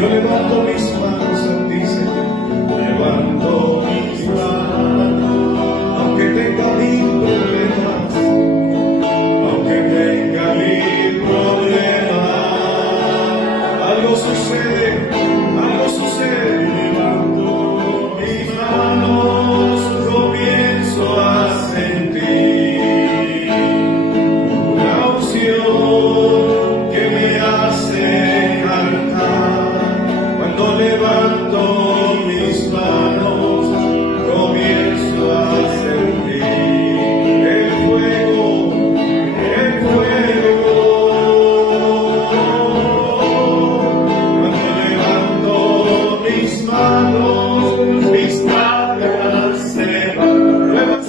Yo levanto mis manos a ti, Señor. Levanto mis manos, aunque tenga mil problemas, aunque tenga mil problemas. Algo sucede, algo sucede. Levanto mis manos, comienzo a sentir una unción que me hace cantar. Cuando levanto mis manos, comienzo a sentir el fuego, el fuego. Cuando levanto mis manos, mis cargas se van. Nuevas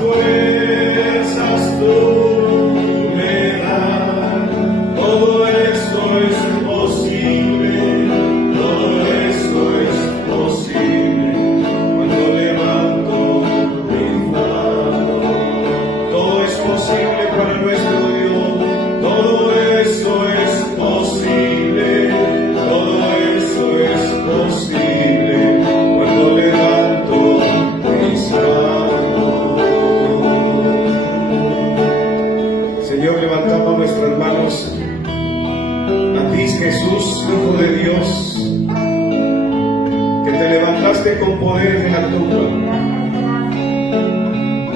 fuerzas tú me das. Todo esto es posible, todo esto es posible. Cuando levanto mis manos, todo es posible para nuestro Dios. Todo eso es posible, todo eso es posible. Cuando levanto mis manos. Señor, levantamos nuestras manos a ti, Jesús, Hijo de Dios, que te levantaste con poder en la tumba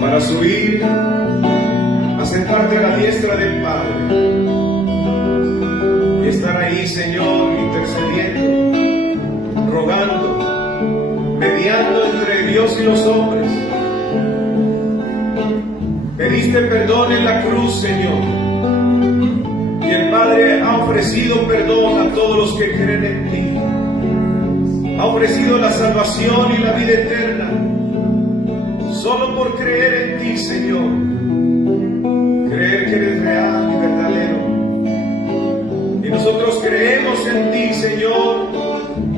para subir a sentarte a la diestra del Padre y estar ahí, Señor, intercediendo, rogando, mediando entre Dios y los hombres. Pediste perdón en la cruz, Señor, y el Padre ha ofrecido perdón a todos los que creen en ti. Ha ofrecido la salvación y la vida eterna solo por creer en ti, Señor. Creer que eres real y verdadero. Y nosotros creemos en ti, Señor.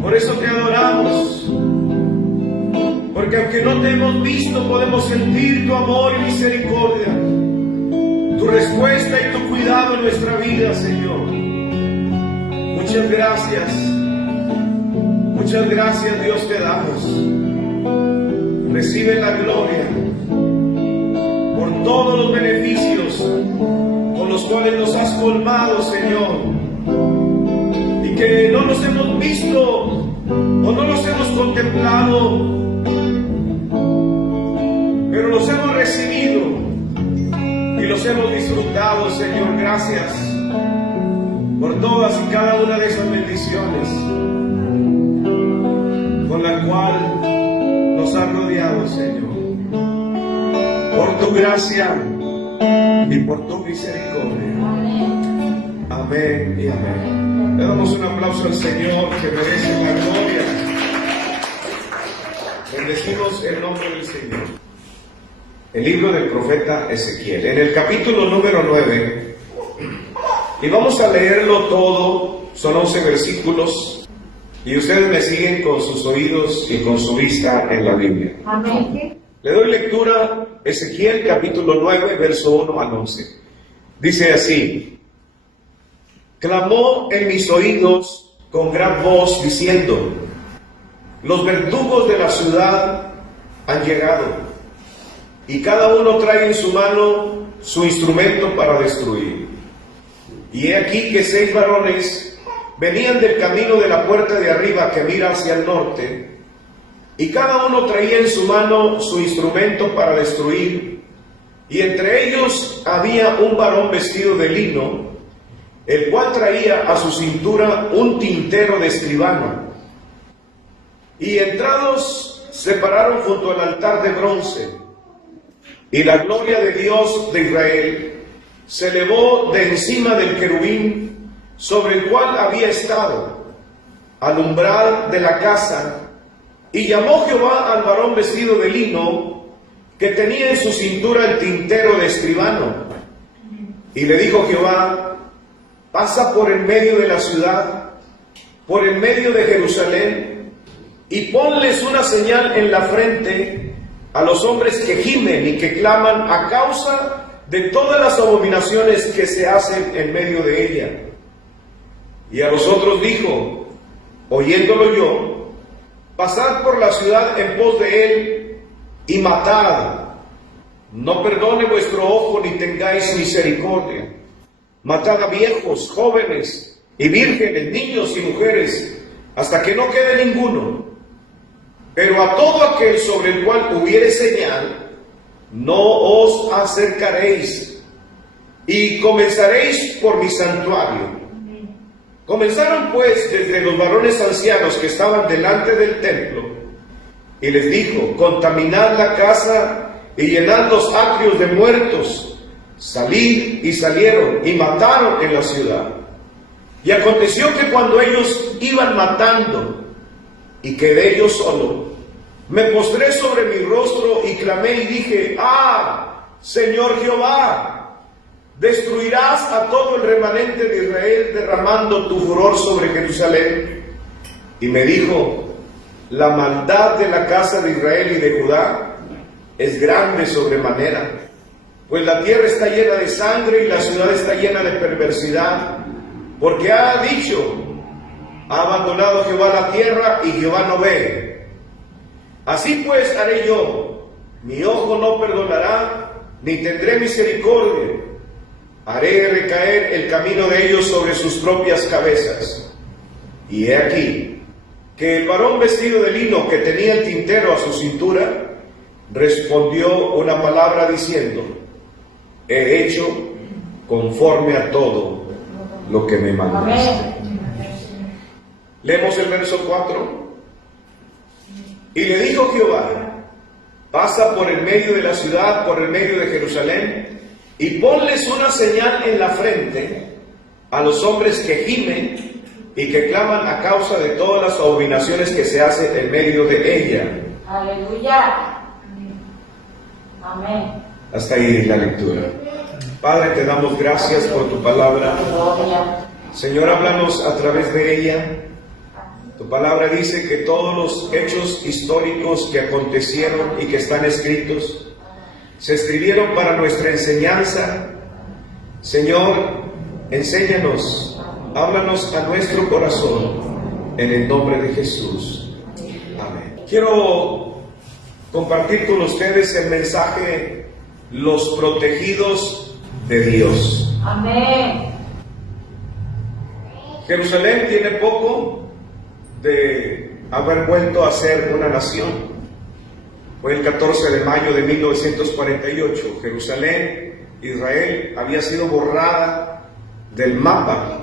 Por eso te adoramos. Porque aunque no te hemos visto, podemos sentir tu amor y misericordia, tu respuesta y tu cuidado en nuestra vida, Señor. Muchas gracias, Dios, te damos. Recibe la gloria por todos los beneficios con los cuales nos has colmado, Señor, y que no los hemos visto o no los hemos contemplado, pero los hemos recibido y los hemos disfrutado, Señor. Gracias por todas y cada una de esas bendiciones con la cual nos has rodeado, Señor. Por tu gracia y por tu misericordia. Amén y amén. Le damos un aplauso al Señor, que merece la gloria. Bendecimos el nombre del Señor. El libro del profeta Ezequiel, en el capítulo número 9, y vamos a leerlo todo, son 11 versículos, y ustedes me siguen con sus oídos y con su vista en la Biblia. Amén. Le doy lectura, Ezequiel capítulo 9, verso 1 al 11. Dice así: clamó en mis oídos con gran voz diciendo: los verdugos de la ciudad han llegado, y cada uno trae en su mano su instrumento para destruir. Y he aquí que 6 varones venían del camino de la puerta de arriba que mira hacia el norte, y cada uno traía en su mano su instrumento para destruir, y entre ellos había un varón vestido de lino, el cual traía a su cintura un tintero de escribano. Y entrados se pararon junto al altar de bronce, y la gloria de Dios de Israel se elevó de encima del querubín sobre el cual había estado, al umbral de la casa. Y llamó Jehová al varón vestido de lino, que tenía en su cintura el tintero de escribano. Y le dijo Jehová: pasa por en medio de la ciudad, por en medio de Jerusalén, y ponles una señal en la frente a los hombres que gimen y que claman a causa de todas las abominaciones que se hacen en medio de ella. Y a los otros dijo, oyéndolo yo, pasad por la ciudad en pos de él y matad. No perdone vuestro ojo ni tengáis misericordia. Matad a viejos, jóvenes y vírgenes, niños y mujeres, hasta que no quede ninguno. Pero a todo aquel sobre el cual hubiere señal, no os acercaréis, y comenzaréis por mi santuario. Comenzaron pues desde los varones ancianos que estaban delante del templo, y les dijo, contaminad la casa y llenad los atrios de muertos. Salid, y salieron y mataron en la ciudad. Y aconteció que cuando ellos iban matando, y quedé yo solo, me postré sobre mi rostro y clamé y dije, Señor Jehová, destruirás a todo el remanente de Israel derramando tu furor sobre Jerusalén. Y me dijo, la maldad de la casa de Israel y de Judá es grande sobremanera, pues la tierra está llena de sangre y la ciudad está llena de perversidad, porque ha dicho, ha abandonado Jehová la tierra y Jehová no ve. Así pues haré yo, mi ojo no perdonará, ni tendré misericordia. Haré recaer el camino de ellos sobre sus propias cabezas. Y he aquí, que el varón vestido de lino que tenía el tintero a su cintura, respondió una palabra diciendo, he hecho conforme a todo lo que me mandaste. Leemos el verso 4. Y le dijo Jehová, pasa por el medio de la ciudad, por el medio de Jerusalén, y ponles una señal en la frente a los hombres que gimen y que claman a causa de todas las abominaciones que se hacen en medio de ella. Aleluya. Amén. Hasta ahí la lectura. Padre, te damos gracias por tu palabra. Señor, háblanos a través de ella. Tu palabra dice que todos los hechos históricos que acontecieron y que están escritos, se escribieron para nuestra enseñanza. Señor, enséñanos, háblanos a nuestro corazón, en el nombre de Jesús. Amén. Quiero compartir con ustedes el mensaje, los protegidos de Dios. Amén. Jerusalén tiene poco de haber vuelto a ser una nación. Fue el 14 de mayo de 1948. Jerusalén, Israel, había sido borrada del mapa.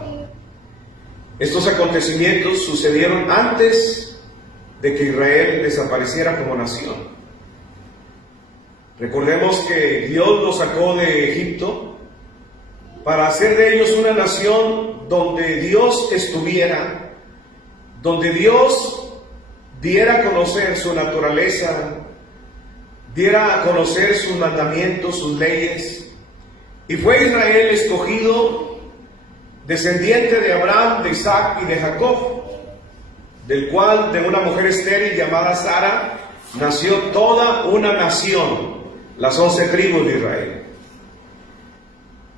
Estos acontecimientos sucedieron antes de que Israel desapareciera como nación. Recordemos que Dios los sacó de Egipto para hacer de ellos una nación donde Dios estuviera, donde Dios diera a conocer su naturaleza, diera a conocer sus mandamientos, sus leyes. Y fue Israel escogido, descendiente de Abraham, de Isaac y de Jacob, del cual, de una mujer estéril llamada Sara, nació toda una nación, las 11 tribus de Israel.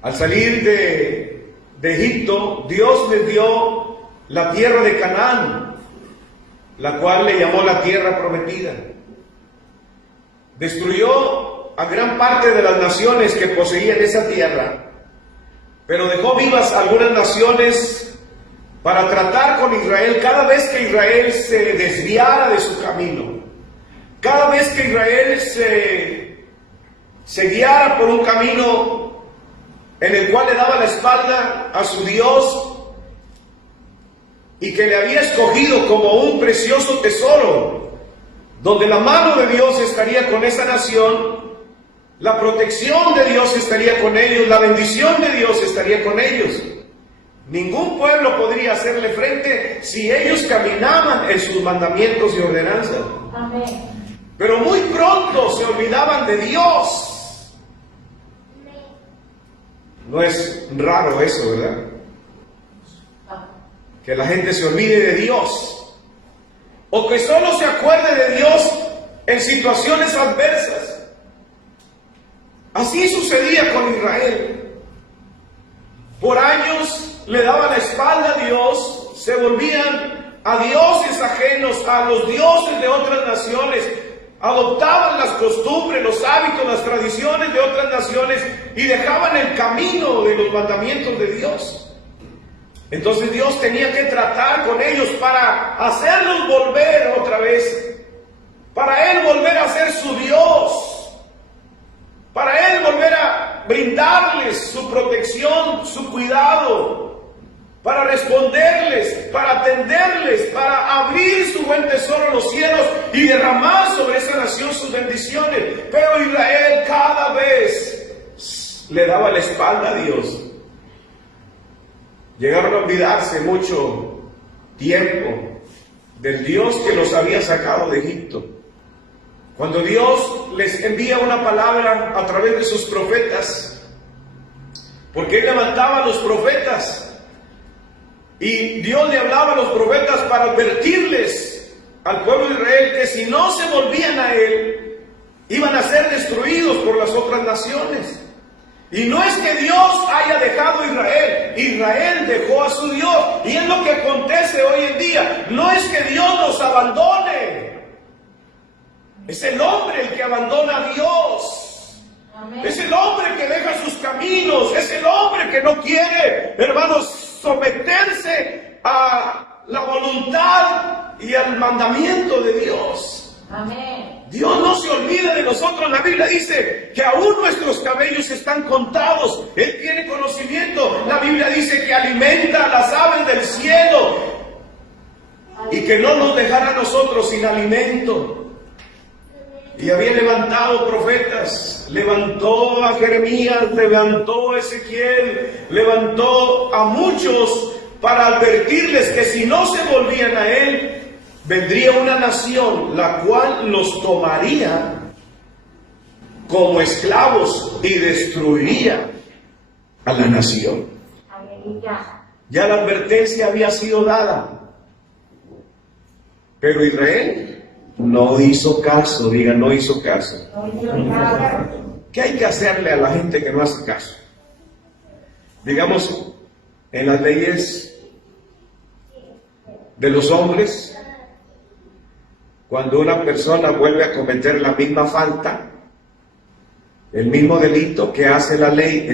Al salir de Egipto, Dios les dio la tierra de Canaán, la cual le llamó la tierra prometida. Destruyó a gran parte de las naciones que poseían esa tierra, pero dejó vivas algunas naciones para tratar con Israel cada vez que Israel se desviara de su camino, cada vez que Israel se guiara por un camino en el cual le daba la espalda a su Dios y que le había escogido como un precioso tesoro, donde la mano de Dios estaría con esa nación, la protección de Dios estaría con ellos, la bendición de Dios estaría con ellos. Ningún pueblo podría hacerle frente si ellos caminaban en sus mandamientos y ordenanzas. Amén. Pero muy pronto se olvidaban de Dios. No es raro eso, ¿verdad? Que la gente se olvide de Dios, o que solo se acuerde de Dios en situaciones adversas. Así sucedía con Israel. Por años le daba la espalda a Dios, se volvían a dioses ajenos, a los dioses de otras naciones, adoptaban las costumbres, los hábitos, las tradiciones de otras naciones y dejaban el camino de los mandamientos de Dios. Entonces Dios tenía que tratar con ellos para hacerlos volver otra vez, para Él volver a ser su Dios, para Él volver a brindarles su protección, su cuidado, para responderles, para atenderles, para abrir su buen tesoro en los cielos y derramar sobre esa nación sus bendiciones. Pero Israel cada vez le daba la espalda a Dios. Llegaron a olvidarse mucho tiempo del Dios que los había sacado de Egipto. Cuando Dios les envía una palabra a través de sus profetas, porque Él levantaba a los profetas, y Dios le hablaba a los profetas para advertirles al pueblo de Israel que si no se volvían a Él, iban a ser destruidos por las otras naciones. Y no es que Dios haya dejado a Israel, Israel dejó a su Dios. Y es lo que acontece hoy en día. No es que Dios nos abandone, es el hombre el que abandona a Dios. Amén. Es el hombre que deja sus caminos, es el hombre que no quiere, hermanos, someterse a la voluntad y al mandamiento de Dios. Amén. Dios no se olvida de nosotros. La Biblia dice que aún nuestros cabellos están contados. Él tiene conocimiento. La Biblia dice que alimenta a las aves del cielo y que no nos dejará a nosotros sin alimento. Y había levantado profetas, levantó a Jeremías, levantó a Ezequiel, levantó a muchos para advertirles que si no se volvían a Él, vendría una nación la cual los tomaría como esclavos y destruiría a la nación. Aleluya. Ya la advertencia había sido dada, pero Israel no hizo caso. Diga, no hizo caso. ¿Qué hay que hacerle a la gente que no hace caso? Digamos, en las leyes de los hombres, cuando una persona vuelve a cometer la misma falta, el mismo delito que hace la ley,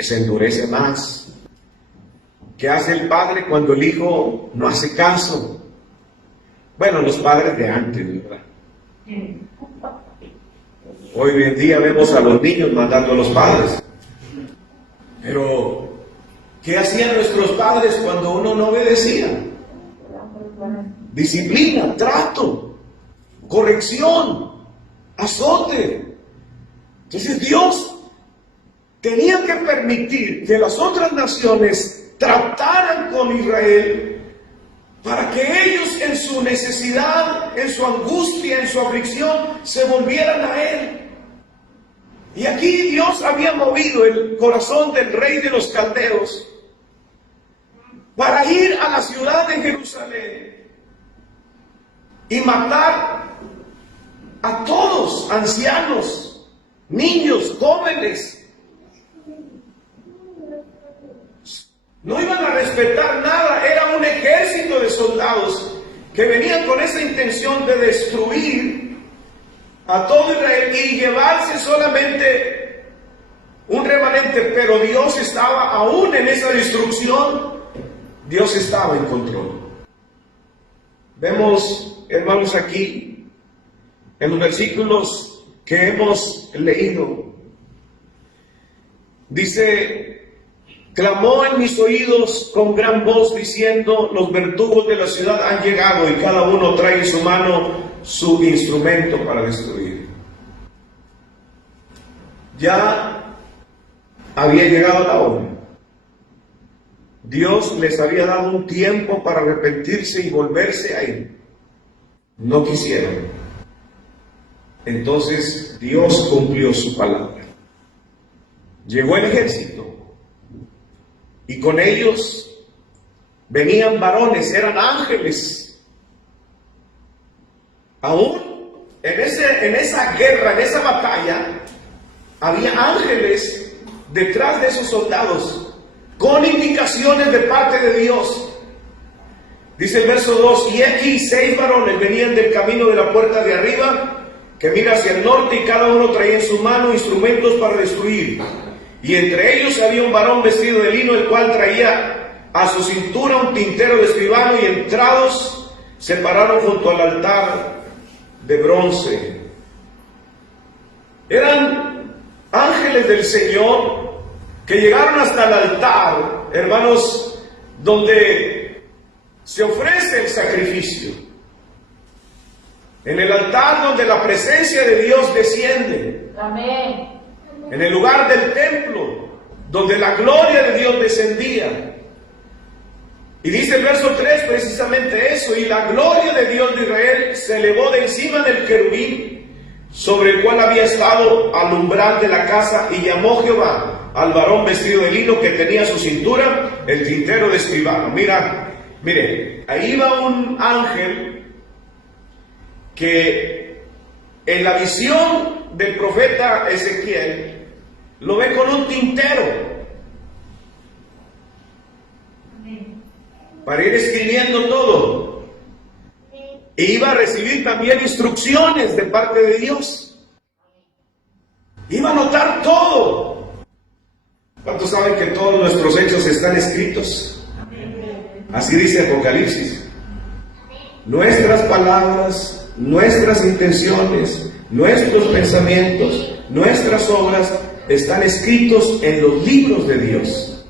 se endurece más. ¿Qué hace el padre cuando el hijo no hace caso? Bueno, los padres de antes, ¿verdad? Hoy en día vemos a los niños mandando a los padres. Pero, ¿qué hacían nuestros padres cuando uno no obedecía? Disciplina, trato, corrección, azote. Entonces Dios tenía que permitir que las otras naciones trataran con Israel para que ellos en su necesidad, en su angustia, en su aflicción, se volvieran a Él. Y aquí Dios había movido el corazón del rey de los caldeos para ir a la ciudad de Jerusalén y matar a todos, ancianos, niños, jóvenes. No iban a respetar nada, era un ejército de soldados que venían con esa intención de destruir a todo Israel y llevarse solamente un remanente, pero Dios estaba aún en esa destrucción, Dios estaba en control. Vemos, hermanos, aquí en los versículos que hemos leído, dice: clamó en mis oídos con gran voz diciendo, los verdugos de la ciudad han llegado y cada uno trae en su mano su instrumento para destruir. Ya había llegado la hora. Dios les había dado un tiempo para arrepentirse y volverse a Él. No quisieron. Entonces Dios cumplió su palabra. Llegó el ejército. Y con ellos venían varones, eran ángeles. Aún en esa guerra, en esa batalla, había ángeles detrás de esos soldados, con indicaciones de parte de Dios. Dice el verso 2, y aquí 6 varones venían del camino de la puerta de arriba, que mira hacia el norte, y cada uno traía en su mano instrumentos para destruir. Y entre ellos había un varón vestido de lino, el cual traía a su cintura un tintero de escribano, y entrados se pararon junto al altar de bronce. Eran ángeles del Señor que llegaron hasta el altar, hermanos, donde se ofrece el sacrificio. En el altar donde la presencia de Dios desciende. Amén. En el lugar del templo donde la gloria de Dios descendía. Y dice el verso 3 precisamente eso: y la gloria de Dios de Israel se elevó de encima del querubín sobre el cual había estado al umbral de la casa, y llamó Jehová al varón vestido de lino que tenía a su cintura el tintero de escribano. Mire, ahí va un ángel que en la visión del profeta Ezequiel lo ve con un tintero para ir escribiendo todo. E iba a recibir también instrucciones de parte de Dios. Iba a anotar todo. ¿Cuántos saben que todos nuestros hechos están escritos? Así dice Apocalipsis. Nuestras palabras, nuestras intenciones, nuestros pensamientos, nuestras obras están escritos en los libros de Dios.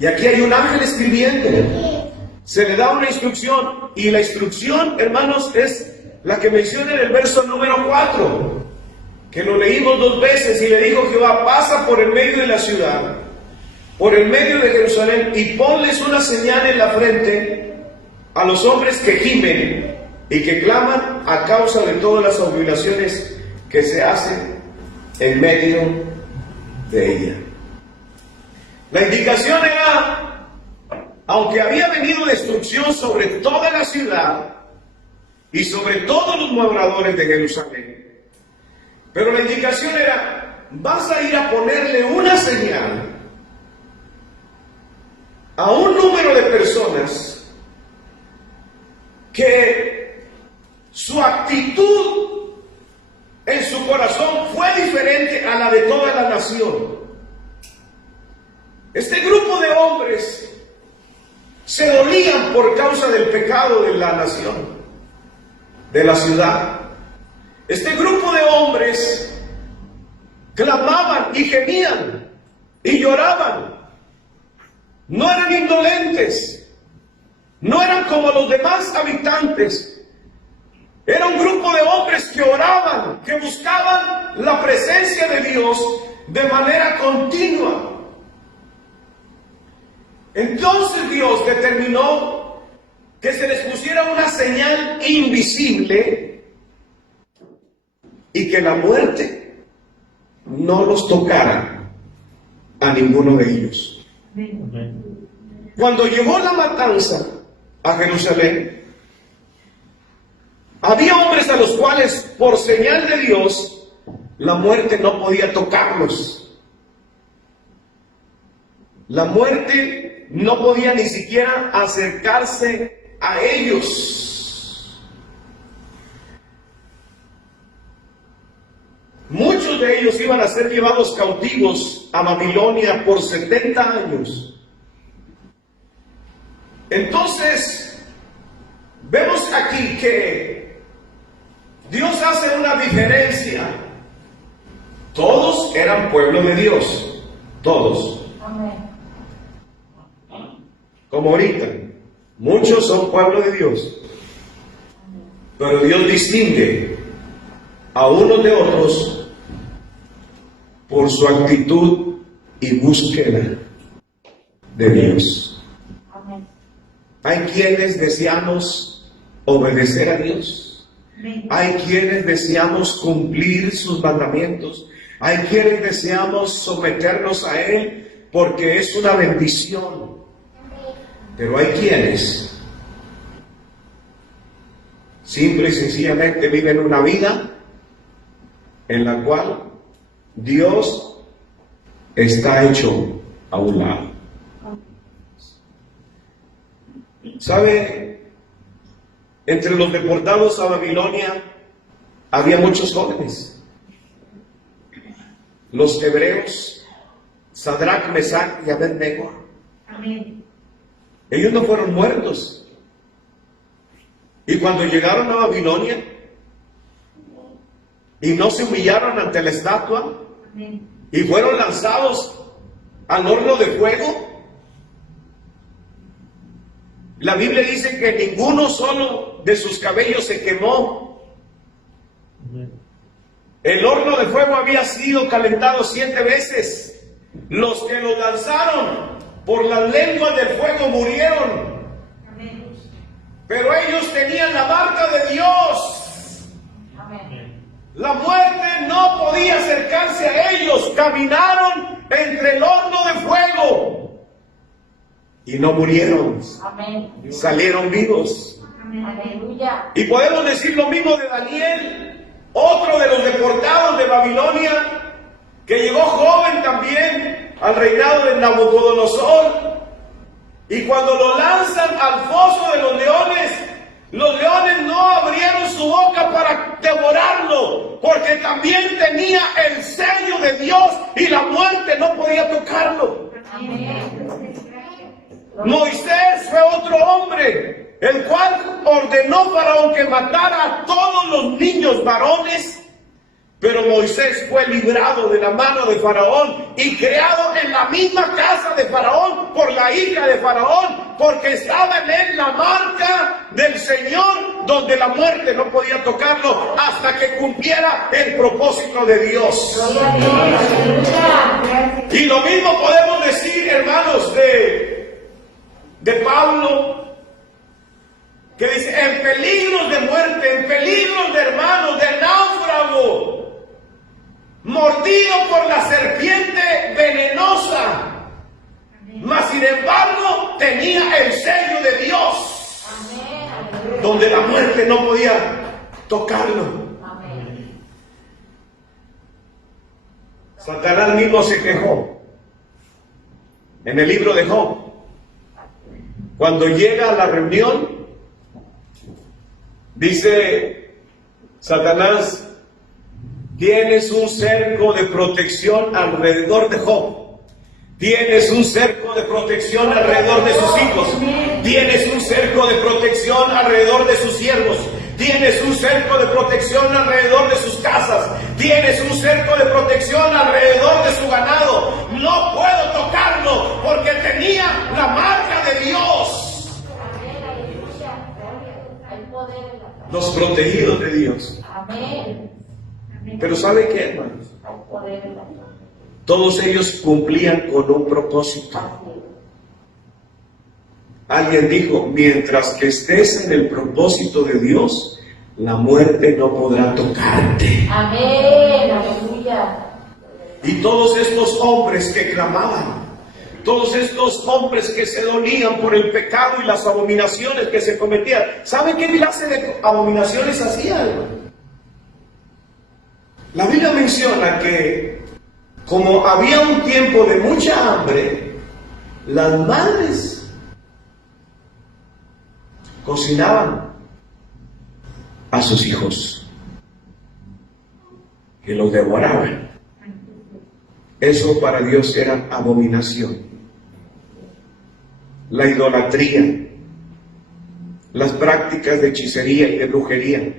Y aquí hay un ángel escribiendo. Se le da una instrucción, y la instrucción, hermanos, es la que menciona en el verso número 4, que lo leímos 2 veces. Y le dijo Jehová: pasa por el medio de la ciudad, por el medio de Jerusalén, y ponles una señal en la frente a los hombres que gimen y que claman a causa de todas las oblaciones que se hacen en medio de ella. La indicación era, aunque había venido destrucción sobre toda la ciudad y sobre todos los moradores de Jerusalén, pero la indicación era: vas a ir a ponerle una señal a un número de personas que su actitud en su corazón fue diferente a la de toda la nación. Este grupo de hombres se dolían por causa del pecado de la nación, de la ciudad. Este grupo de hombres clamaban y gemían y lloraban. No eran indolentes, no eran como los demás habitantes. Era un grupo de hombres que oraban, que buscaban la presencia de Dios de manera continua. Entonces Dios determinó que se les pusiera una señal invisible y que la muerte no los tocara a ninguno de ellos. Cuando llegó la matanza a Jerusalén, había hombres a los cuales, por señal de Dios, la muerte no podía tocarlos. La muerte no podía ni siquiera acercarse a ellos. Muchos de ellos iban a ser llevados cautivos a Babilonia por 70 años. Entonces, vemos aquí que Dios hace una diferencia. Todos eran pueblo de Dios, todos. Amén. Como ahorita, muchos son pueblo de Dios, pero Dios distingue a unos de otros por su actitud y búsqueda de Dios. Amén. Hay quienes deseamos obedecer a Dios. Hay quienes deseamos cumplir sus mandamientos. Hay quienes deseamos someternos a Él porque es una bendición. Pero hay quienes simple y sencillamente viven una vida en la cual Dios está hecho a un lado. ¿Sabe? Entre los deportados a Babilonia había muchos jóvenes. Los hebreos, Sadrach, Mesach y Abednego. Amén. Ellos no fueron muertos. Y cuando llegaron a Babilonia y no se humillaron ante la estatua, Amén. y fueron lanzados al horno de fuego, la Biblia dice que ninguno solo de sus cabellos se quemó. El horno de fuego había sido calentado 7 veces. Los que lo lanzaron por las lenguas del fuego murieron. Amén. Pero ellos tenían la marca de Dios. Amén. La muerte no podía acercarse a ellos. Caminaron entre el horno de fuego y no murieron. Amén. Salieron vivos. Aleluya. Y podemos decir lo mismo de Daniel, otro de los deportados de Babilonia, que llegó joven también al reinado de Nabucodonosor. Y cuando lo lanzan al foso de los leones no abrieron su boca para devorarlo, porque también tenía el sello de Dios y la muerte no podía tocarlo. Amén. Moisés fue otro hombre, el cual ordenó a Faraón que matara a todos los niños varones. Pero Moisés fue librado de la mano de Faraón y criado en la misma casa de Faraón por la hija de Faraón, porque estaba en él la marca del Señor, donde la muerte no podía tocarlo hasta que cumpliera el propósito de Dios. Gloria a Dios. Aleluya. Y lo mismo podemos decir, hermanos, de Pablo, que dice: en peligros de muerte, en peligros de hermanos, de náufrago, mordido por la serpiente venenosa, mas sin embargo tenía el sello de Dios, Amén. Aleluya. donde la muerte no podía tocarlo. Amén. Satanás mismo se quejó en el libro de Job. Cuando llega a la reunión, dice Satanás: tienes un cerco de protección alrededor de Job. Tienes un cerco de protección alrededor de sus hijos. Tienes un cerco de protección alrededor de sus siervos. Tienes un cerco de protección alrededor de sus casas. Tienes un cerco de protección alrededor de su ganado. No puedo tocarlo porque tenía la marca de Dios. Amén. Aleluya. Hay poder en la palabra. Los protegidos de Dios. Amén. Amén. Pero ¿sabe qué, hermanos? Hay poder en la palabra. Todos ellos cumplían con un propósito. Así es. Alguien dijo: mientras que estés en el propósito de Dios, la muerte no podrá tocarte. Amén. Aleluya. Y todos estos hombres que clamaban, todos estos hombres que se dolían por el pecado y las abominaciones que se cometían, ¿saben qué clase de abominaciones hacían? La Biblia menciona que como había un tiempo de mucha hambre, las madres cocinaban a sus hijos y los devoraban. Eso para Dios era abominación. La idolatría, las prácticas de hechicería y de brujería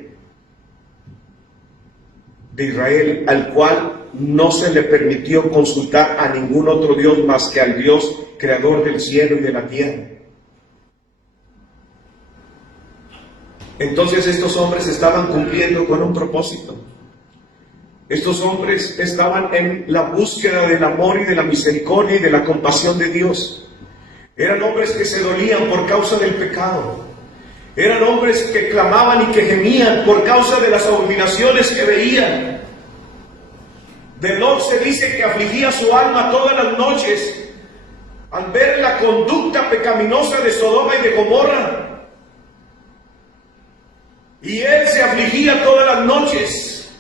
de Israel, al cual no se le permitió consultar a ningún otro Dios más que al Dios creador del cielo y de la tierra. Entonces estos hombres estaban cumpliendo con un propósito. Estos hombres estaban en la búsqueda del amor y de la misericordia y de la compasión de Dios. Eran hombres que se dolían por causa del pecado. Eran hombres que clamaban y que gemían por causa de las abominaciones que veían. De Lot se dice que afligía su alma todas las noches al ver la conducta pecaminosa de Sodoma y de Gomorra. Y él se afligía todas las noches.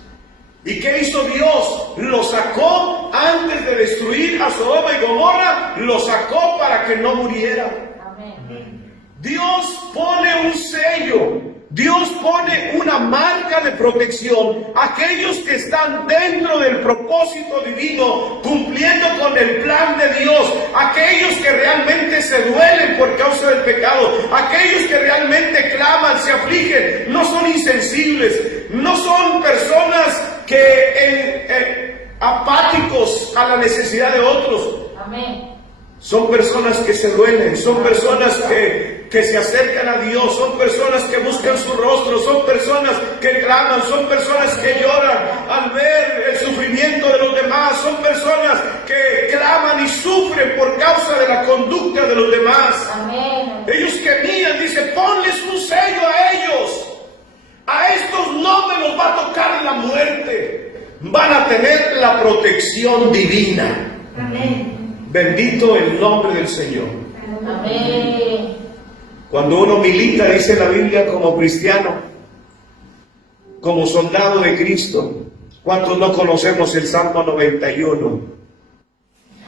¿Y qué hizo Dios? Lo sacó antes de destruir a Sodoma y Gomorra, lo sacó para que no muriera. Amén. Dios pone un sello, Dios pone una marca de protección a aquellos que están dentro del propósito divino, cumpliendo con el plan de Dios, aquellos que realmente se duelen por causa del pecado, aquellos que realmente claman, se afligen, no son insensibles, no son personas que apáticos a la necesidad de otros. Amén. Son personas que se duelen, son personas que se acercan a Dios, son personas que buscan su rostro, son personas que claman, son personas que lloran al ver el sufrimiento de los demás, son personas que claman y sufren por causa de la conducta de los demás. Amén. Ellos gemían, dice, ponles un sello a ellos. A estos no me los va a tocar la muerte. Van a tener la protección divina. Amén. Bendito el nombre del Señor. Amén. Cuando uno milita, dice la Biblia, como cristiano, como soldado de Cristo, ¿cuántos no conocemos el Salmo 91?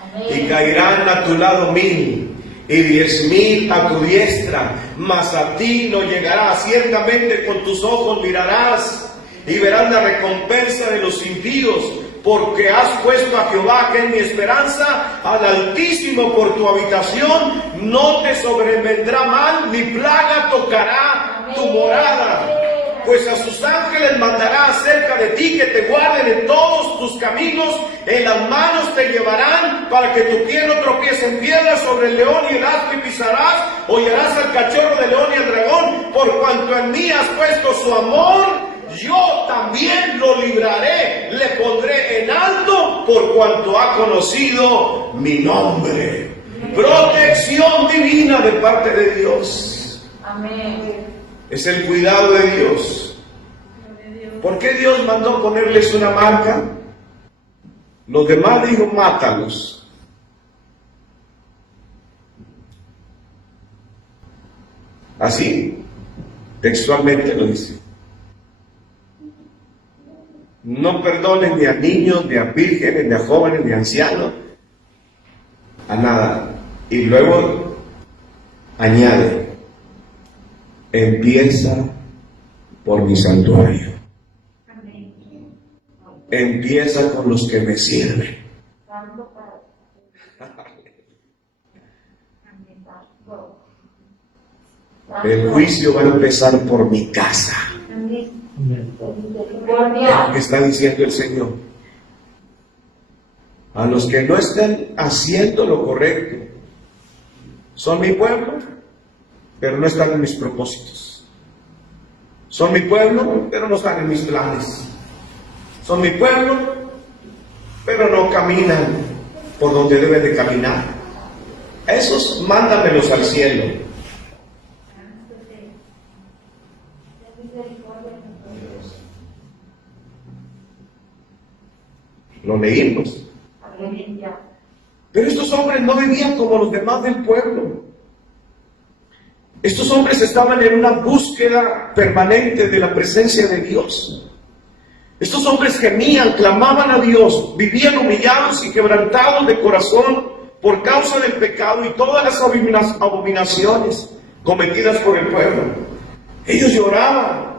Amén. Y caerán a tu lado 1000 y 10,000 a tu diestra, mas a ti no llegará. Ciertamente con tus ojos mirarás y verás la recompensa de los impíos, porque has puesto a Jehová, que es mi esperanza, al Altísimo por tu habitación. No te sobrevendrá mal, ni plaga tocará tu morada. Pues a sus ángeles mandará acerca de ti, que te guarden en todos tus caminos. En las manos te llevarán, para que tu pie no tropiece en piedra. Sobre el león y el aspe pisarás, hollarás al cachorro del león y al dragón. Por cuanto en mí has puesto su amor, yo también lo libraré, le pondré en alto, por cuanto ha conocido mi nombre. Protección divina de parte de Dios. Amén. Es el cuidado de Dios. ¿Por qué Dios mandó ponerles una marca? Los demás dijo, mátalos. Así, textualmente lo dice. No perdonen ni a niños, ni a vírgenes, ni a jóvenes, ni a ancianos, a nada. Y luego añade, empieza por mi santuario. Empieza con los que me sirven. El juicio va a empezar por mi casa. Está diciendo el Señor. A los que no estén haciendo lo correcto, son mi pueblo, pero no están en mis propósitos. Son mi pueblo, pero no están en mis planes. Son mi pueblo, pero no caminan por donde deben de caminar. A esos mándamelos al cielo. Lo leímos. Pero estos hombres no vivían como los demás del pueblo. Estos hombres estaban en una búsqueda permanente de la presencia de Dios. Estos hombres gemían, clamaban a Dios, vivían humillados y quebrantados de corazón por causa del pecado y todas las abominaciones cometidas por el pueblo. Ellos lloraban,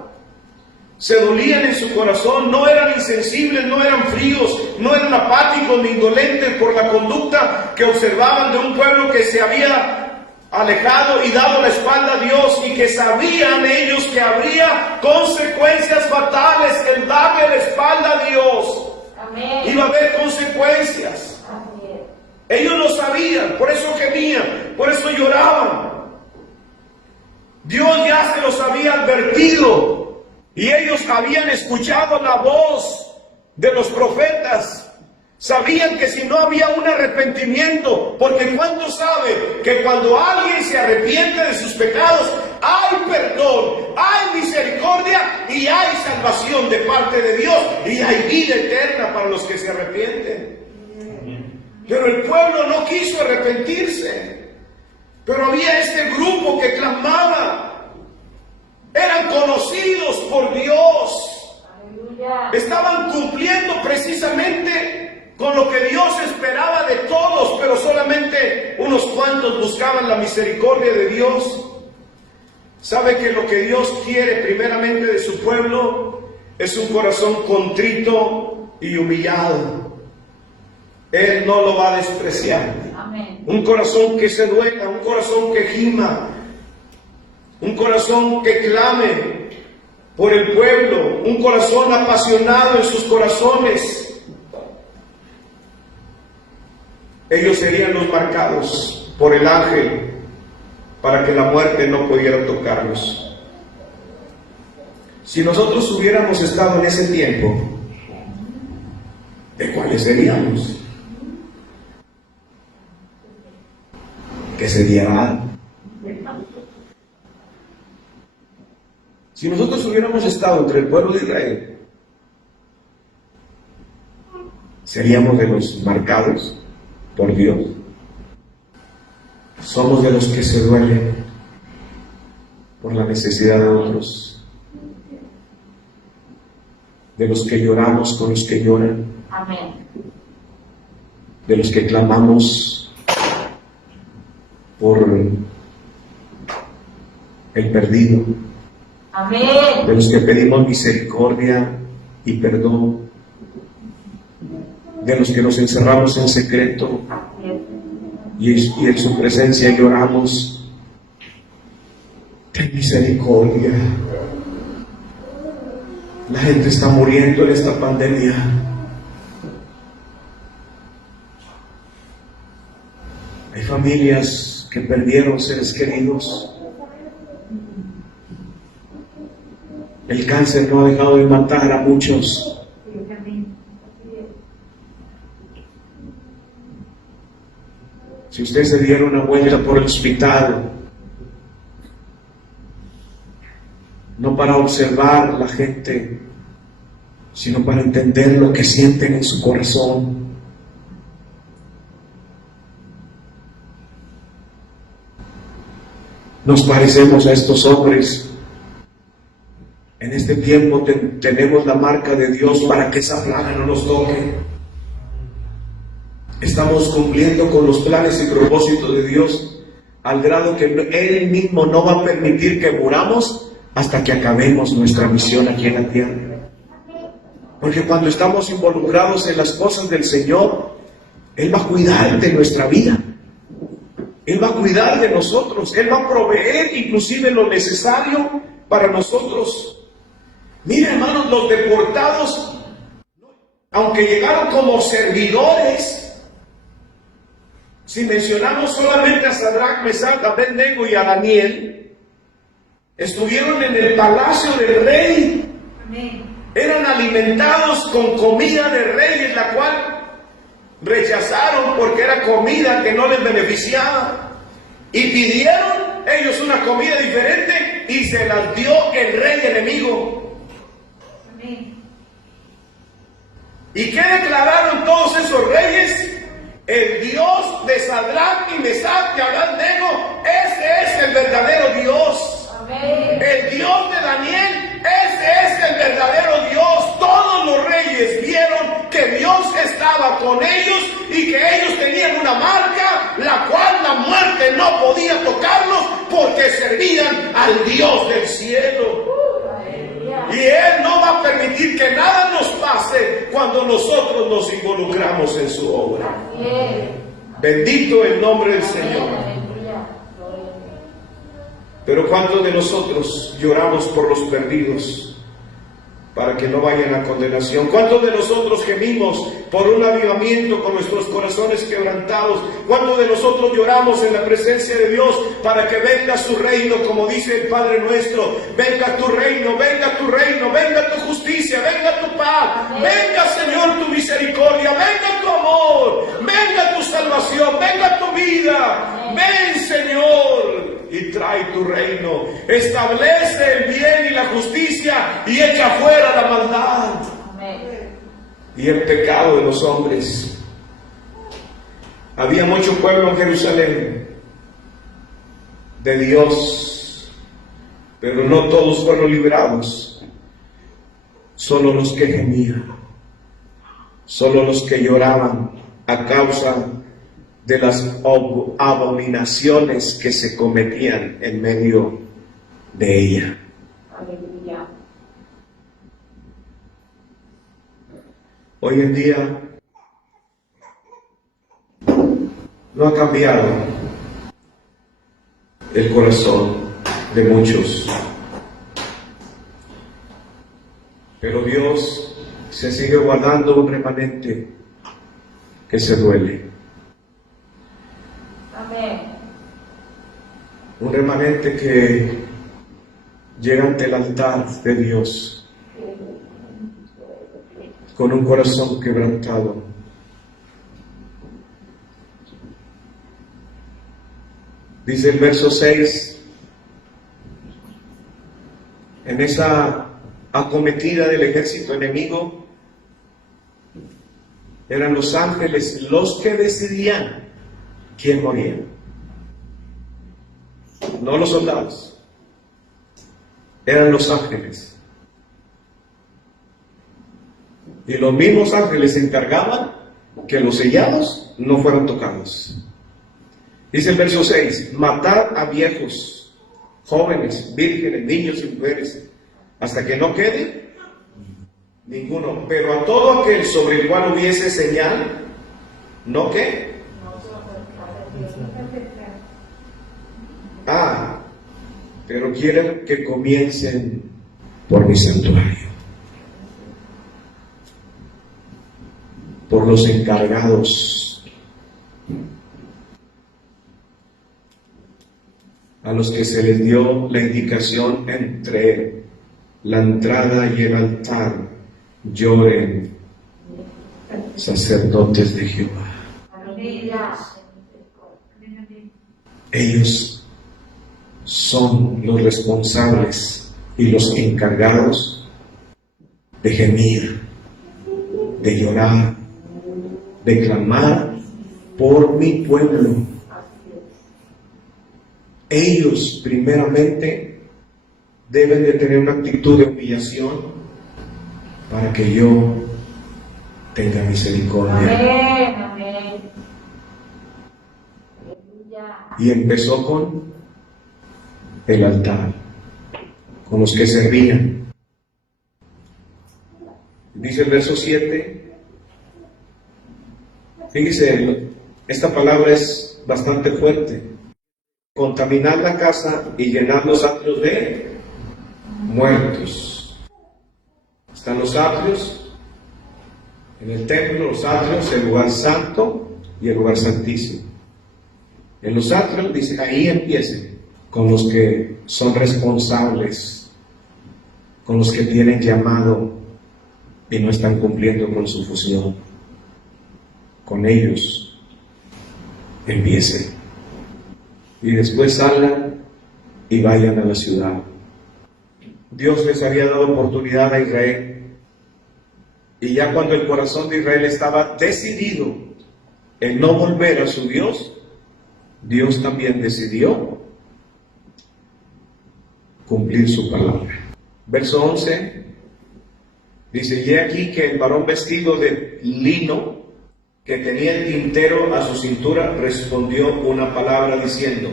se dolían en su corazón, no eran insensibles, no eran fríos, no eran apáticos ni indolentes por la conducta que observaban de un pueblo que se había alejado y dado la espalda a Dios, y que sabían ellos que habría consecuencias fatales el darle la espalda a Dios. Amén. Iba a haber consecuencias. Amén. Ellos lo sabían, por eso gemían, por eso lloraban. Dios ya se los había advertido, y ellos habían escuchado la voz de los profetas. Sabían que si no había un arrepentimiento, porque ¿cuántos saben que cuando alguien se arrepiente de sus pecados, hay perdón, hay misericordia y hay salvación de parte de Dios, y hay vida eterna para los que se arrepienten? Pero el pueblo no quiso arrepentirse. Pero había este grupo que clamaba. Eran conocidos por Dios. Aleluya. Estaban cumpliendo precisamente con lo que Dios esperaba de todos, pero solamente unos cuantos buscaban la misericordia de Dios. ¿Sabe que lo que Dios quiere primeramente de su pueblo es un corazón contrito y humillado? Él no lo va a despreciar. Amén. Un corazón que se duela, un corazón que gima, un corazón que clame por el pueblo, un corazón apasionado en sus corazones. Ellos serían los marcados por el ángel para que la muerte no pudiera tocarlos. Si nosotros hubiéramos estado en ese tiempo, ¿de cuáles seríamos? ¿Qué sería? Si nosotros hubiéramos estado entre el pueblo de Israel, seríamos de los marcados por Dios. Somos de los que se duelen por la necesidad de otros, de los que lloramos con los que lloran, Amén. de los que clamamos por el perdido, Amén. de los que pedimos misericordia y perdón, de los que nos encerramos en secreto y en su presencia lloramos: ten misericordia, la gente está muriendo en esta pandemia. Hay familias que perdieron seres queridos. El cáncer no ha dejado de matar a muchos. Si usted se diera una vuelta por el hospital, no para observar la gente, sino para entender lo que sienten en su corazón. Nos parecemos a estos hombres. En este tiempo tenemos la marca de Dios para que esa plaga no nos toque. Estamos cumpliendo con los planes y propósitos de Dios al grado que Él mismo no va a permitir que muramos hasta que acabemos nuestra misión aquí en la tierra. Porque cuando estamos involucrados en las cosas del Señor, Él va a cuidar de nuestra vida. Él va a cuidar de nosotros. Él va a proveer inclusive lo necesario para nosotros. Miren, hermanos, los deportados, aunque llegaron como servidores, si mencionamos solamente a Sadrach, Mesach, Abed-nego y a Daniel, estuvieron en el palacio del rey. Eran alimentados con comida de reyes, la cual rechazaron porque era comida que no les beneficiaba. Y pidieron ellos una comida diferente y se las dio el rey enemigo. ¿Y qué declararon todos esos reyes? El Dios de Sadrach y Mesach y Abed-nego, ese es el verdadero Dios. Amén. El Dios de Daniel, ese es el verdadero Dios. Todos los reyes vieron que Dios estaba con ellos y que ellos tenían una marca, la cual la muerte no podía tocarlos porque servían al Dios del cielo. Y Él no va a permitir que nada nos pase cuando nosotros nos involucramos en su obra. Bendito el nombre del Señor. Pero ¿cuántos de nosotros lloramos por los perdidos para que no vayan a condenación? ¿Cuántos de nosotros gemimos por un avivamiento con nuestros corazones quebrantados? ¿Cuántos de nosotros lloramos en la presencia de Dios para que venga su reino, como dice el Padre nuestro? Venga tu reino, venga tu reino, venga tu justicia, venga tu paz, venga, Señor, tu misericordia, venga tu amor, venga tu salvación, venga tu vida. Ven, Señor, y trae tu reino. Establece el bien y la justicia y echa fuera la maldad. Amén. Y el pecado de los hombres. Había mucho pueblo en Jerusalén de Dios, pero no todos fueron librados. Solo los que gemían, solo los que lloraban a causa de las abominaciones que se cometían en medio de ella. Aleluya. Hoy en día no ha cambiado el corazón de muchos, pero Dios se sigue guardando un remanente que se duele, Amén. un remanente que llega ante el altar de Dios con un corazón quebrantado. Dice el verso 6, en esa acometida del ejército enemigo, eran los ángeles los que decidían quién moría, no los soldados, eran los ángeles. Y los mismos ángeles se encargaban que los sellados no fueran tocados. Dice el verso 6, matad a viejos, jóvenes, vírgenes, niños y mujeres, hasta que no quede ninguno. Pero a todo aquel sobre el cual hubiese señal, ¿no qué? Pero quieren que comiencen por mi santuario, por los encargados, a los que se les dio la indicación entre la entrada y el altar, lloren, sacerdotes de Jehová. Aleluya. Ellos son los responsables y los encargados de gemir, de llorar, de clamar por mi pueblo. Ellos primeramente deben de tener una actitud de humillación para que yo tenga misericordia. Amén. Amén. Aleluya. Y empezó con el altar, con los que servían. Dice el verso 7, fíjese, esta palabra es bastante fuerte. Contaminar la casa y llenar los atrios de muertos. Están los atrios en el templo, los atrios, el lugar santo y el lugar santísimo. En los atrios dice, ahí empiecen con los que son responsables, con los que tienen llamado y no están cumpliendo con su función. Con ellos empiecen. Y después salgan y vayan a la ciudad. Dios les había dado oportunidad a Israel. Y ya cuando el corazón de Israel estaba decidido en no volver a su Dios, Dios también decidió cumplir su palabra. Verso 11 dice, y he aquí que el varón vestido de lino, que tenía el tintero a su cintura, respondió una palabra diciendo,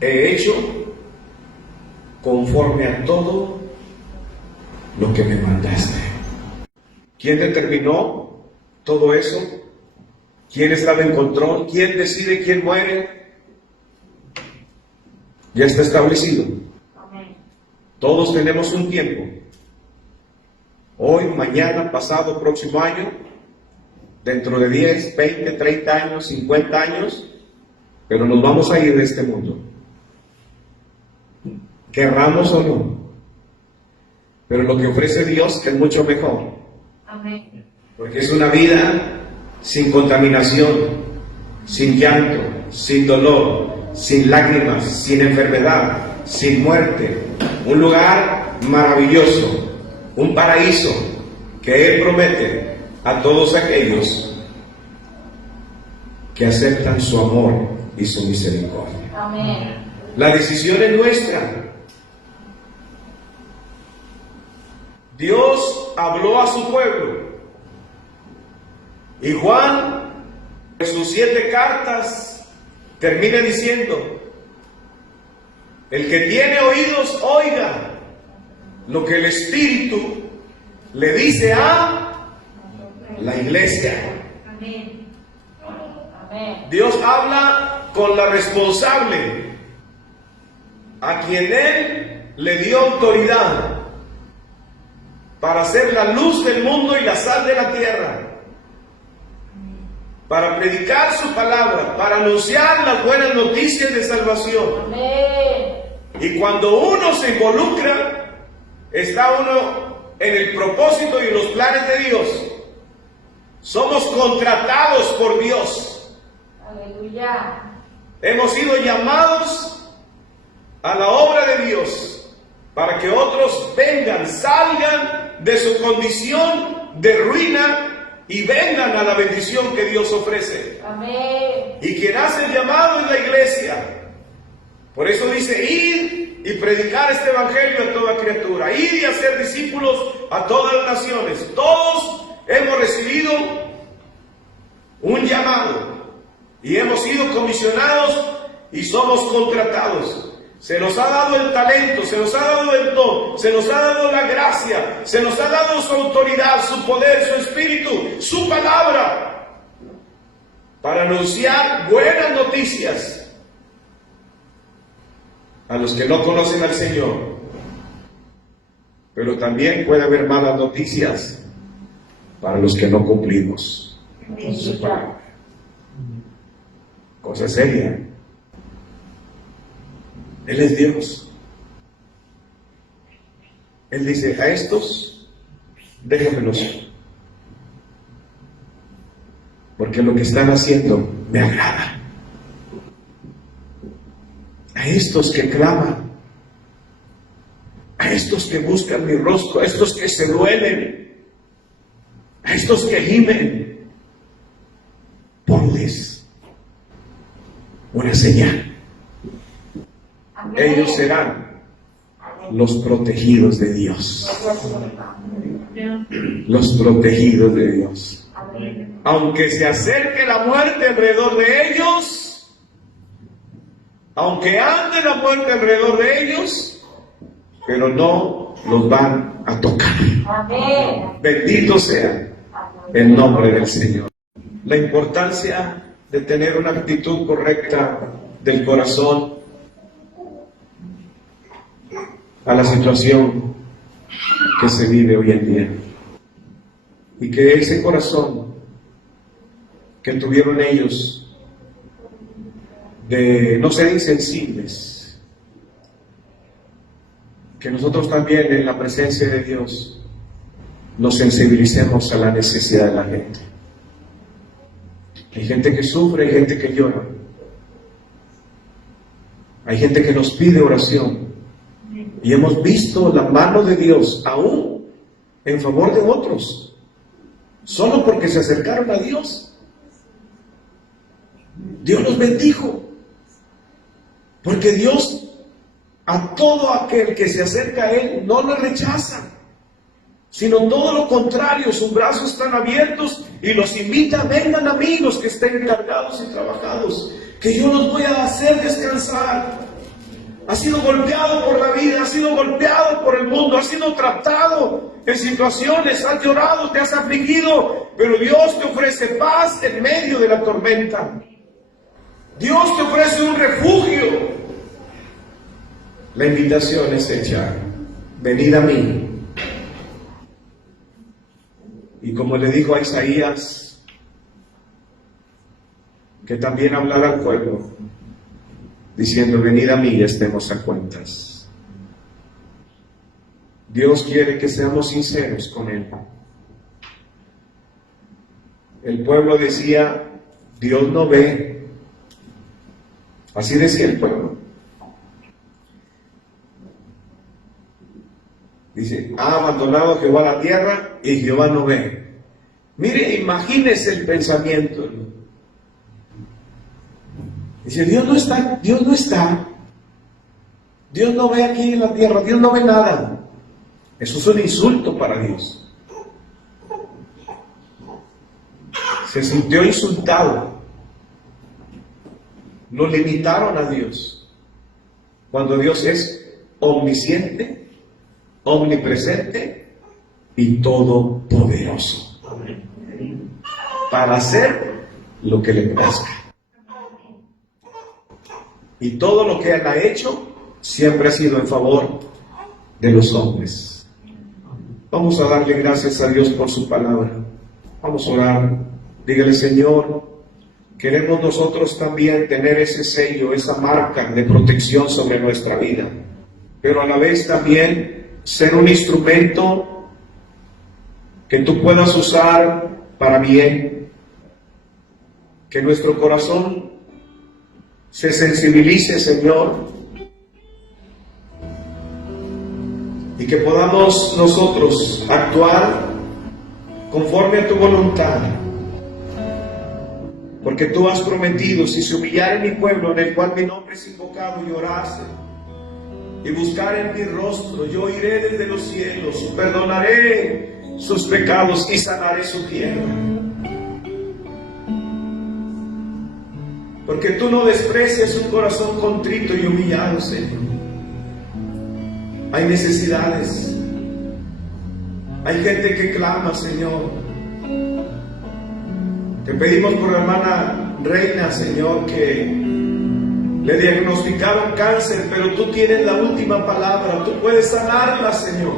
he hecho conforme a todo lo que me mandaste. ¿Quién determinó todo eso? ¿Quién estaba en control? ¿Quién decide quién muere? Ya está establecido. Amén. Todos tenemos un tiempo. Hoy, mañana, pasado, próximo año, dentro de 10, 20, 30 años, 50 años, pero nos vamos a ir de este mundo. Querramos o no. Pero lo que ofrece Dios es mucho mejor. Amén. Porque es una vida sin contaminación, sin llanto, sin dolor, sin lágrimas, sin enfermedad, sin muerte. Un lugar maravilloso, un paraíso que Él promete a todos aquellos que aceptan su amor y su misericordia. Amén. La decisión es nuestra. Dios habló a su pueblo. Y Juan, en sus 7 cartas, termina diciendo, El que tiene oídos, oiga lo que el Espíritu le dice a la iglesia. Amén. Dios habla con la responsable, a quien Él le dio autoridad para ser la luz del mundo y la sal de la tierra, para predicar su palabra, para anunciar las buenas noticias de salvación. Amén. Y cuando uno se involucra, está uno en el propósito y en los planes de Dios. Somos contratados por Dios. Aleluya. Hemos sido llamados a la obra de Dios para que otros vengan, salgan de su condición de ruina y vengan a la bendición que Dios ofrece. Amén. Y quien hace el llamado es la iglesia. Por eso dice, id y predicar este evangelio a toda criatura, id y hacer discípulos a todas las naciones. Todos hemos recibido un llamado y hemos sido comisionados y somos contratados. Se nos ha dado el talento, se nos ha dado el don, se nos ha dado la gracia, se nos ha dado su autoridad, su poder, su espíritu, su palabra, para anunciar buenas noticias a los que no conocen al Señor. Pero también puede haber malas noticias para los que no cumplimos con su palabra. Cosa seria. Él es Dios. Él dice, a estos déjenmelos, porque lo que están haciendo me agrada. A estos que claman, a estos que buscan mi rostro, a estos que se duelen, a estos que gimen, ponles una señal. Amén. Ellos serán los protegidos de Dios. Los protegidos de Dios. Amén. Aunque se acerque la muerte alrededor de ellos, aunque ande la muerte alrededor de ellos, pero no los van a tocar. Amén. Bendito sea el nombre del Señor. La importancia de tener una actitud correcta del corazón a la situación que se vive hoy en día. Y que ese corazón que tuvieron ellos de no ser insensibles, que nosotros también en la presencia de Dios nos sensibilicemos a la necesidad de la gente. Hay gente que sufre, hay gente que llora, hay gente que nos pide oración, y hemos visto la mano de Dios aún en favor de otros, solo porque se acercaron a Dios. Dios los bendijo, porque Dios a todo aquel que se acerca a Él no le rechaza, sino todo lo contrario, sus brazos están abiertos y los invita, vengan a mí los que estén cargados y trabajados, que yo los voy a hacer descansar. Has sido golpeado por la vida, has sido golpeado por el mundo, has sido tratado en situaciones, has llorado, te has afligido, pero Dios te ofrece paz en medio de la tormenta. Dios te ofrece un refugio. La invitación es hecha, venid a mí. Y como le dijo a Isaías, que también hablara al pueblo, diciendo, venid a mí y estemos a cuentas. Dios quiere que seamos sinceros con Él. El pueblo decía, Dios no ve. Así decía el pueblo. Dice, ha abandonado Jehová la tierra y Jehová no ve. Mire, imagínese el pensamiento. Dice, Dios no está, Dios no está. Dios no ve aquí en la tierra, Dios no ve nada. Eso es un insulto para Dios. Se sintió insultado. Lo limitaron a Dios. Cuando Dios es omnisciente, omnipresente y todopoderoso. Para hacer lo que le plazca. Y todo lo que Él ha hecho siempre ha sido en favor de los hombres. Vamos a darle gracias a Dios por su palabra. Vamos a orar. Dígale: Señor, queremos nosotros también tener ese sello, esa marca de protección sobre nuestra vida, pero a la vez también ser un instrumento que tú puedas usar para bien, que nuestro corazón se sensibilice, Señor, y que podamos nosotros actuar conforme a tu voluntad. Porque tú has prometido: si se humillare mi pueblo, en el cual mi nombre es invocado, y orase y buscar en mi rostro, yo iré desde los cielos, perdonaré sus pecados y sanaré su tierra. Porque tú no desprecias un corazón contrito y humillado, Señor. Hay necesidades, hay gente que clama, Señor. Te pedimos por la hermana Reina, Señor, que le diagnosticaron cáncer, pero tú tienes la última palabra, tú puedes sanarla, Señor.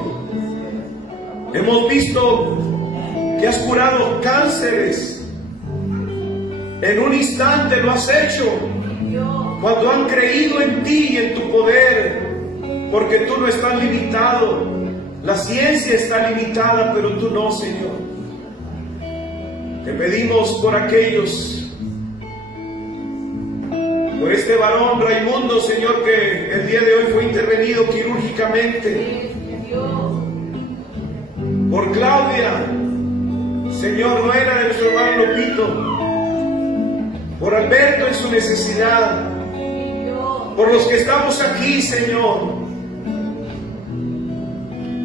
Hemos visto que has curado cánceres. En un instante lo has hecho, cuando han creído en ti y en tu poder, porque tú no estás limitado. La ciencia está limitada, pero tú no, Señor. Te pedimos por aquellos, por este varón Raimundo, Señor, que el día de hoy fue intervenido quirúrgicamente, por Claudia, Señor, nuera de nuestro hermano Lopito, por Alberto en su necesidad, por los que estamos aquí, Señor.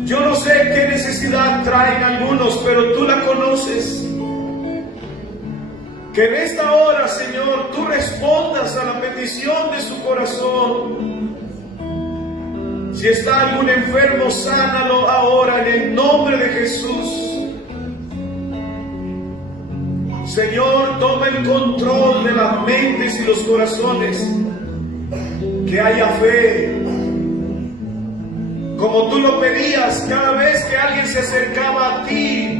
Yo no sé qué necesidad traen algunos, pero tú la conoces. Que en esta hora, Señor, tú respondas a la petición de su corazón. Si está algún enfermo, sánalo ahora en el nombre de Jesús. Señor, toma el control de las mentes y los corazones. Que haya fe, como tú lo pedías cada vez que alguien se acercaba a ti.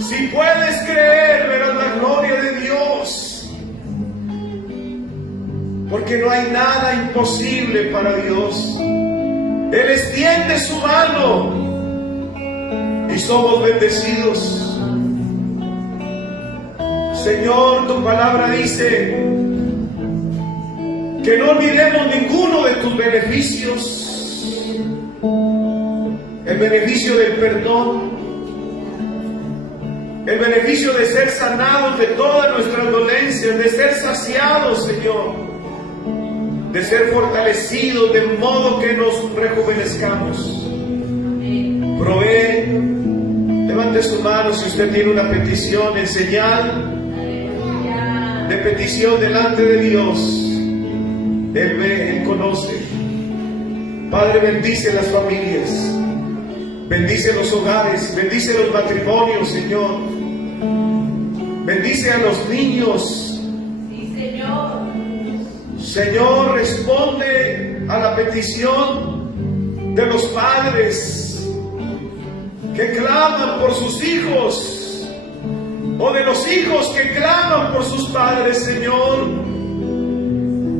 Si puedes creer, verás la gloria de Dios. Porque no hay nada imposible para Dios. Él extiende su mano y somos bendecidos. Señor, tu palabra dice que no olvidemos ninguno de tus beneficios. El beneficio del perdón, el beneficio de ser sanados de todas nuestras dolencias, de ser saciados, Señor, de ser fortalecidos de modo que nos rejuvenezcamos. Provee, levante su mano si usted tiene una petición en señal de petición delante de Dios. Él ve, Él conoce. Padre, bendice las familias, bendice los hogares, bendice los matrimonios, Señor. Bendice a los niños. Sí, Señor. Señor, responde a la petición de los padres que claman por sus hijos, o de los hijos que claman por sus padres, Señor.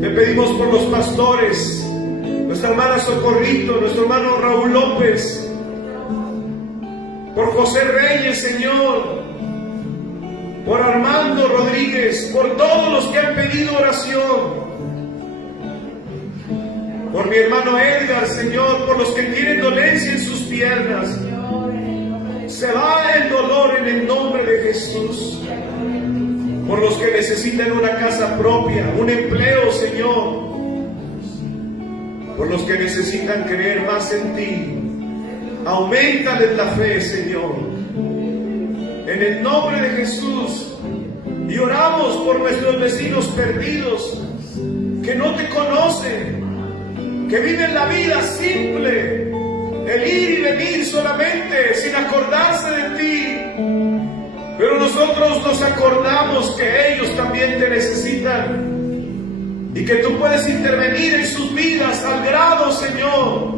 Te pedimos por los pastores, nuestra hermana Socorrito, nuestro hermano Raúl López, por José Reyes, Señor, por Armando Rodríguez, por todos los que han pedido oración, por mi hermano Edgar, Señor, por los que tienen dolencia en sus piernas. Se va el dolor en el nombre de Jesús. Por los que necesitan una casa propia, un empleo, Señor. Por los que necesitan creer más en ti. Auméntales la fe, Señor. En el nombre de Jesús. Y oramos por nuestros vecinos perdidos, que no te conocen, que viven la vida simple, el ir y venir solamente, sin acordarse de ti. Pero nosotros nos acordamos que ellos también te necesitan y que tú puedes intervenir en sus vidas al grado, Señor,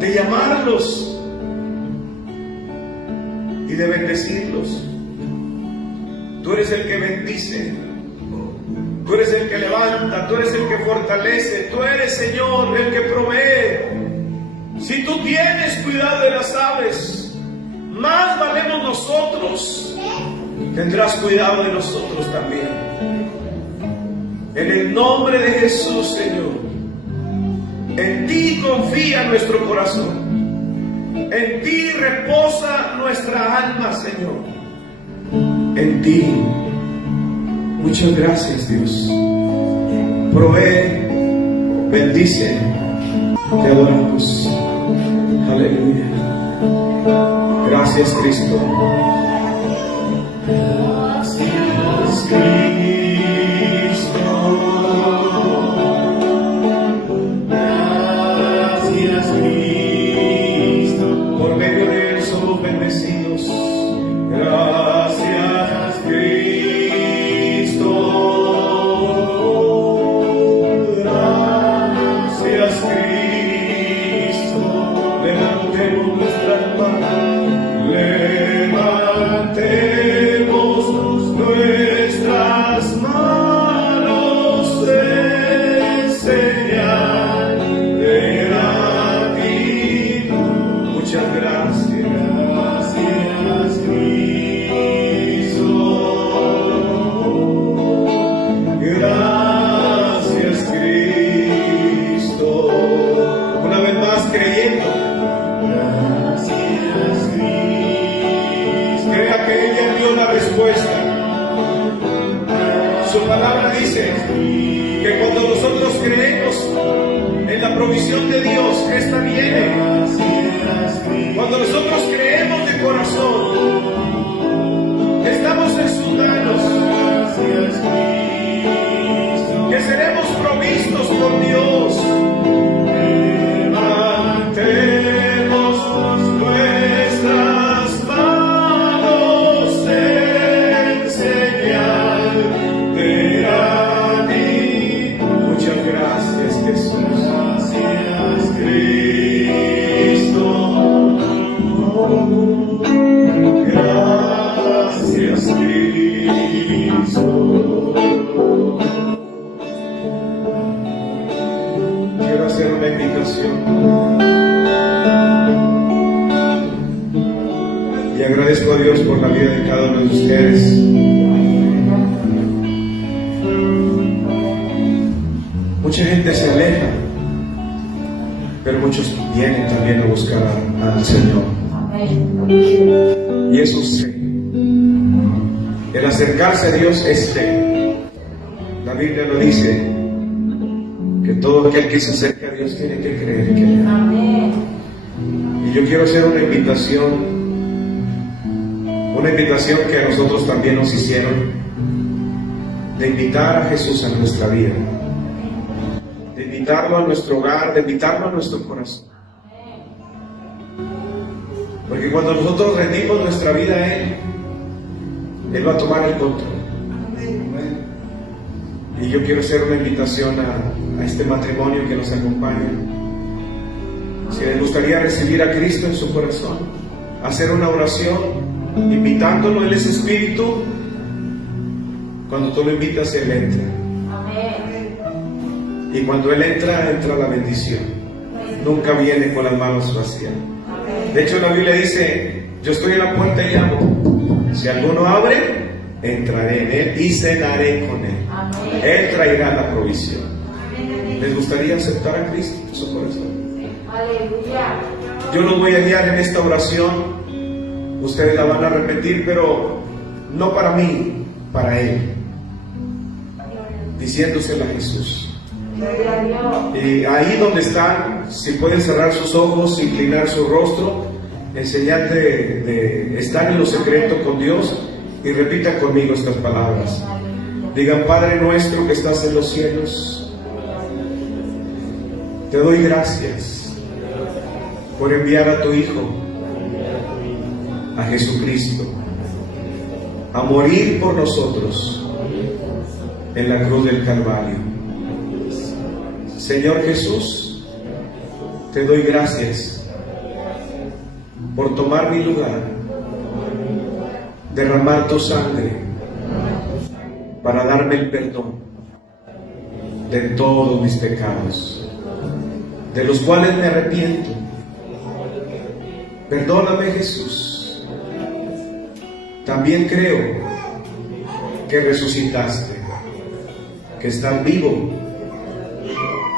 de llamarlos y de bendecirlos. Tú eres el que bendice, tú eres el que levanta, tú eres el que fortalece, tú eres, Señor, el que provee. Si tú tienes cuidado de las aves, más valemos nosotros, tendrás cuidado de nosotros también. En el nombre de Jesús, Señor, en ti confía nuestro corazón, en ti reposa nuestra alma, Señor, en ti. Muchas gracias, Dios. Provee, bendice, te adoramos. Aleluya. Gracias, Cristo. Gracias, Cristo. Gracias, Cristo. Por medio de Él somos bendecidos. Gracias, Cristo. Gracias, Cristo. Levantemos nuestras manos. Levantemos nuestras manos en señal de gratitud. Muchas gracias. Gracias, Cristo. Gracias, Cristo. Una vez más creyendo. Gracias, Cristo. Crea que ella dio la respuesta. Su palabra dice que cuando nosotros creemos en la provisión de Dios, esta viene. Cuando nosotros creemos de corazón, estamos en sus manos, que seremos provistos por Dios. Levantemos nuestras manos en señal de gratitud. Muchas gracias, Jesús. Gracias, Cristo. Gracias, Cristo. Quiero hacer una invitación. Y agradezco a Dios por la vida de cada uno de ustedes. Mucha gente se aleja, pero muchos vienen también a buscar al Señor. Y eso es fe. El acercarse a Dios es fe. La Biblia lo dice, que todo aquel que se acerca a Dios tiene que creer que Él. Y yo quiero hacer una invitación que a nosotros también nos hicieron, de invitar a Jesús a nuestra vida, de invitarlo a nuestro hogar, de invitarlo a nuestro corazón. Porque cuando nosotros rendimos nuestra vida a Él, Él va a tomar el control. Y yo quiero hacer una invitación a este matrimonio que nos acompaña. Si les gustaría recibir a Cristo en su corazón, hacer una oración, invitándolo. Él es Espíritu. Cuando tú lo invitas, Él entra. Y cuando Él entra, entra la bendición. Nunca viene con las manos vacías. De hecho, la Biblia dice, yo estoy en la puerta y llamo. Si alguno abre, entraré en Él y cenaré con Él. Él traerá la provisión. ¿Les gustaría aceptar a Cristo en su corazón? Yo los voy a guiar en esta oración. Ustedes la van a repetir, pero no para mí, para Él, diciéndosela a Jesús. Y ahí donde están, si pueden cerrar sus ojos, inclinar su rostro, en señal de estar en lo secreto con Dios, y repitan conmigo estas palabras. Digan: Padre nuestro que estás en los cielos, Te doy gracias por enviar a tu Hijo, a Jesucristo, a morir por nosotros en la cruz del Calvario. Señor Jesús, te doy gracias por tomar mi lugar, derramar tu sangre para darme el perdón de todos mis pecados, de los cuales me arrepiento. Perdóname, Jesús. También creo que resucitaste, que estás vivo,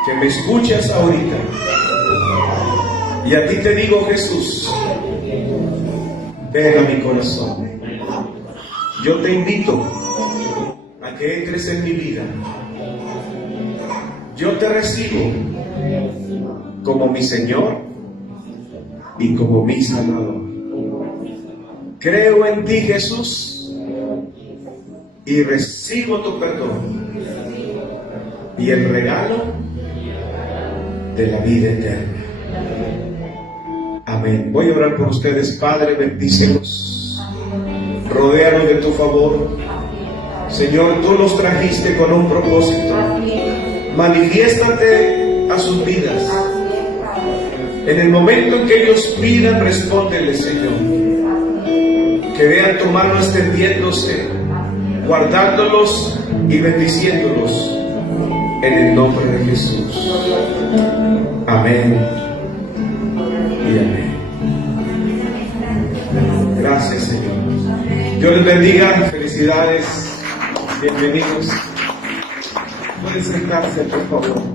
que me escuchas ahorita. Y a ti te digo, Jesús, ven a mi corazón. Yo te invito a que entres en mi vida. Yo te recibo como mi Señor y como mi Salvador. Creo en ti, Jesús, y recibo tu perdón y el regalo de la vida eterna. Amén. Voy a orar por ustedes. Padre, bendícelos, rodéalos de tu favor. Señor, tú los trajiste con un propósito. Manifiéstate a sus vidas. En el momento en que ellos pidan, respóndele, Señor. Que vean tu mano extendiéndose, guardándolos y bendiciéndolos en el nombre de Jesús. Amén y amén. Gracias, Señor. Dios les bendiga. Felicidades. Bienvenidos. Pueden sentarse, por favor.